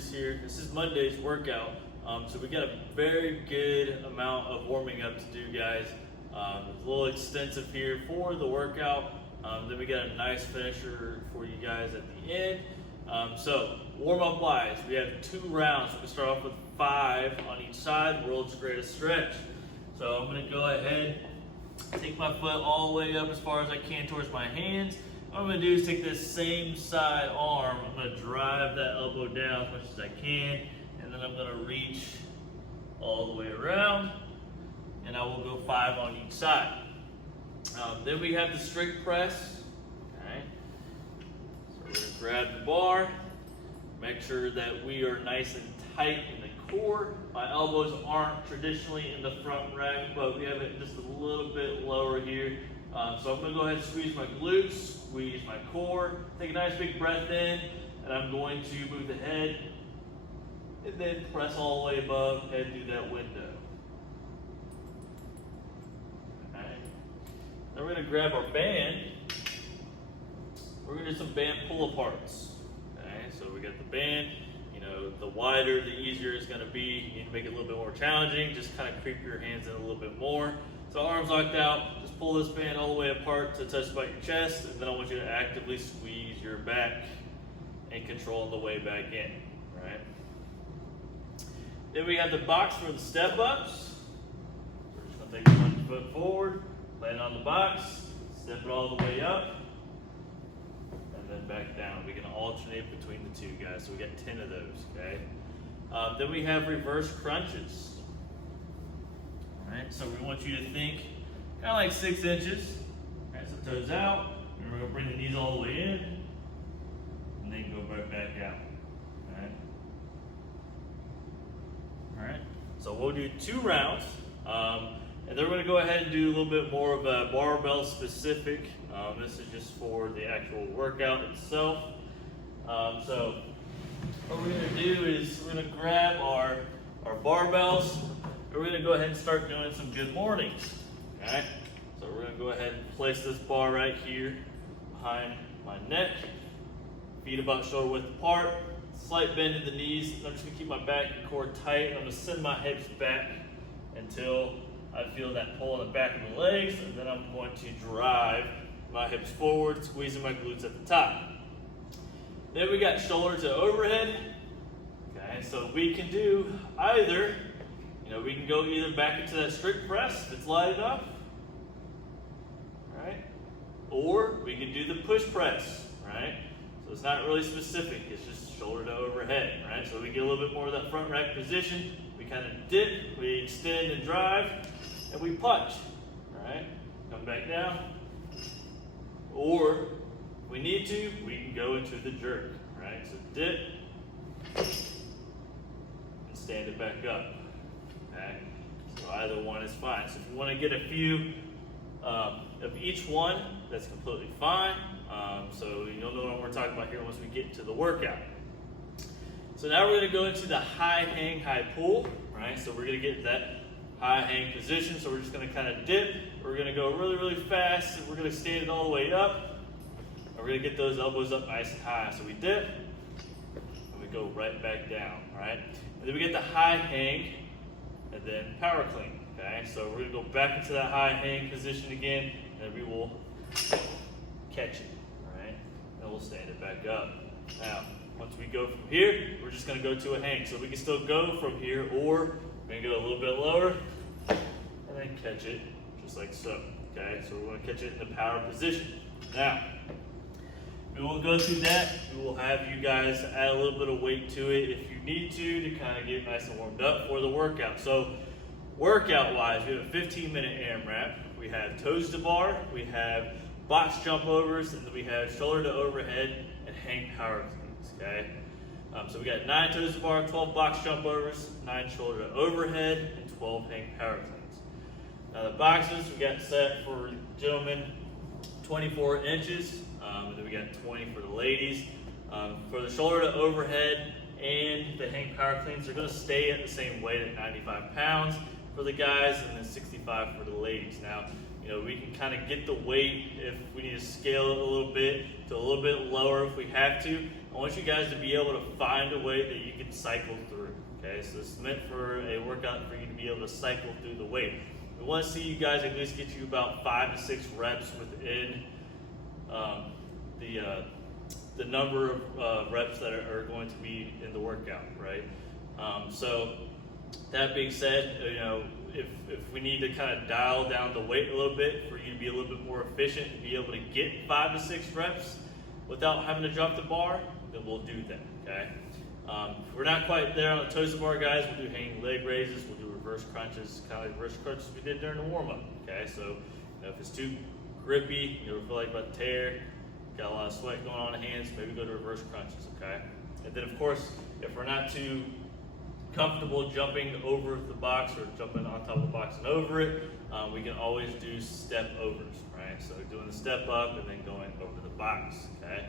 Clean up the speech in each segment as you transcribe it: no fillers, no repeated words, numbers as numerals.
series here. This is Monday's workout. So we got a very good amount of warming up to do, guys. It's a little extensive here for the workout. Then we got a nice finisher for you guys at the end. So warm up wise, we have 2 rounds. We can start off with 5 on each side, world's greatest stretch. So I'm gonna go ahead, take my foot all the way up as far as I can towards my hands. What I'm gonna do is take this same side arm, I'm gonna drive that elbow down as much as I can, and then I'm gonna reach all the way around, and I will go 5 on each side. Then we have the strict press. Okay. So we're gonna grab the bar, make sure that we are nice and tight in the core. My elbows aren't traditionally in the front rack, but we have it just a little bit lower here. So I'm gonna go ahead and squeeze my glutes, squeeze my core, take a nice big breath in, and I'm going to move the head, and then press all the way above, head through that window. Okay. Then we're gonna grab our band. We're gonna do some band pull aparts. Okay, so we got the band. You know, the wider, the easier it's gonna be. You need to make it a little bit more challenging. Just kind of creep your hands in a little bit more. So arms locked out, just pull this band all the way apart to touch about your chest, and then I want you to actively squeeze your back and control the way back in, right? Then we have the box for the step ups. We're just gonna take 1 foot forward, land on the box, step it all the way up, and then back down. We can alternate between the two, guys, so we got 10 of those, okay? Then we have reverse crunches. Alright, so we want you to think kind of like 6 inches. Alright, so toes out, and we're going to bring the knees all the way in, and then go right back out. Alright, so we'll do 2 rounds, and then we're going to go ahead and do a little bit more of a barbell specific. This is just for the actual workout itself. So what we're going to do is we're going to grab our barbells. We're going to go ahead and start doing some good mornings. Okay? So we're going to go ahead and place this bar right here behind my neck. Feet about shoulder width apart. Slight bend in the knees. I'm just going to keep my back and core tight. I'm going to send my hips back until I feel that pull in the back of the legs. And then I'm going to drive my hips forward, squeezing my glutes at the top. Then we got shoulder to overhead. Okay, so we can do either. We can go either back into that strict press if it's light enough, right? Or we can do the push press, right? So it's not really specific, it's just shoulder to overhead, right? So we get a little bit more of that front rack position. We kind of dip, we extend and drive, and we punch, right? Come back down. Or if we need to, we can go into the jerk, right? So dip, and stand it back up. Okay. So either one is fine. So if you want to get a few of each one, that's completely fine. So you'll know what we're talking about here once we get into the workout. So now we're going to go into the high hang, high pull, right? So we're going to get that high hang position. So we're just going to kind of dip. We're going to go really, really fast. And we're going to stand it all the way up. And we're going to get those elbows up nice and high. So we dip, and we go right back down, right? And then we get the high hang, and then power clean, okay? So we're gonna go back into that high hang position again, and we will catch it, all right? And we'll stand it back up. Now, once we go from here, we're just gonna go to a hang. So we can still go from here, or we're gonna go a little bit lower, and then catch it, just like so, okay? So we're gonna catch it in the power position. Now, we will go through that. We will have you guys add a little bit of weight to it if you need to kind of get nice and warmed up for the workout. So workout-wise, we have a 15-minute AMRAP. We have toes to bar, we have box jump overs, and then we have shoulder to overhead and hang power cleans, okay? So we got 9 toes to bar, 12 box jump overs, 9 shoulder to overhead, and 12 hang power cleans. Now the boxes we got set for gentlemen 24 inches. And then we got 20 for the ladies. For the shoulder to overhead and the hang power cleans, they're going to stay at the same weight at 95 pounds for the guys, and then 65 for the ladies. Now, we can kind of get the weight if we need to scale it a little bit to a little bit lower if we have to. I want you guys to be able to find a way that you can cycle through. Okay, so it's meant for a workout for you to be able to cycle through the weight. We want to see you guys at least get you about 5 to 6 reps within the number of reps that are going to be in the workout, right? So that being said, if we need to kind of dial down the weight a little bit for you to be a little bit more efficient and be able to get 5 to 6 reps without having to drop the bar, then we'll do that, okay? If we're not quite there on the toes to bar, guys, we'll do hanging leg raises, we'll do reverse crunches, kind of like reverse crunches we did during the warm-up, okay? So if it's too grippy, you feel like about to tear, got a lot of sweat going on in the hands, maybe go to reverse crunches, okay? And then of course, if we're not too comfortable jumping over the box or jumping on top of the box and over it, we can always do step overs, right? So doing the step up and then going over the box, okay?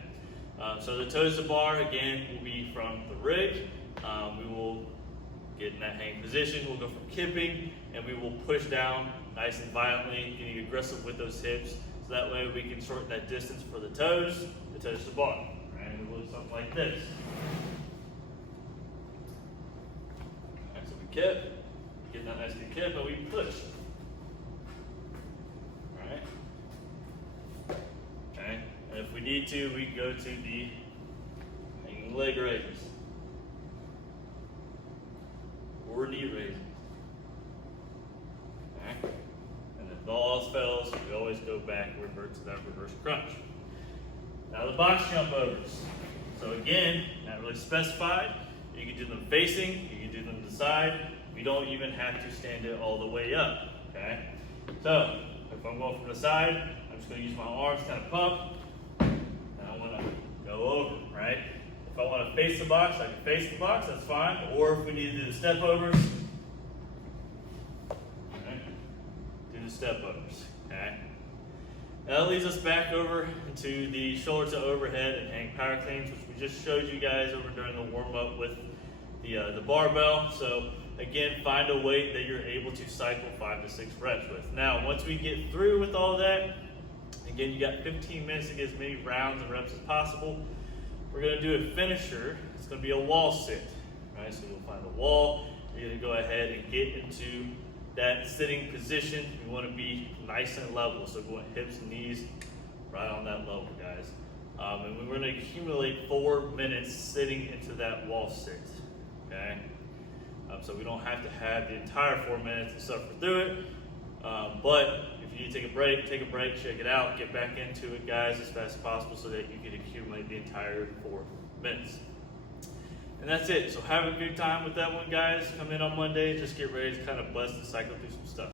So the toes to bar, again, will be from the rig. We will get in that hang position, we'll go from kipping, and we will push down nice and violently, getting aggressive with those hips, so that way we can shorten that distance for the toes to bar, right? And we'll do something like this. So we kip, get that nice and kip, and we push. Alright? Okay, and if we need to, we can go to the hanging leg raises. Or knee raises. Okay? And if all else fails, we always go back and revert to that reverse crunch. Now the box jump overs. So again, not really specified. You can do them facing, you can do them to the side. You don't even have to stand it all the way up, okay? So, if I'm going from the side, I'm just gonna use my arms kind of pump, and I'm gonna go over, right? If I wanna face the box, I can face the box, that's fine. Or if we need to do the step overs, right? Do the step overs, okay? Now that leads us back over into the shoulder to overhead and hang power cleans, which we just showed you guys over during the warm up with the barbell. So again, find a weight that you're able to cycle 5 to 6 reps with. Now, once we get through with all that, again, you got 15 minutes to get as many rounds and reps as possible. We're gonna do a finisher. It's gonna be a wall sit, right? So you'll find a wall. You're gonna go ahead and get into that sitting position. We wanna be nice and level. So going hips and knees right on that level, guys. And we're gonna accumulate 4 minutes sitting into that wall sit, okay? So we don't have to have the entire 4 minutes to suffer through it. But if you need to take a break, check it out, get back into it, guys, as fast as possible so that you can accumulate the entire 4 minutes. And that's it. So have a good time with that one, guys. Come in on Monday, just get ready to kind of bless and cycle through some stuff.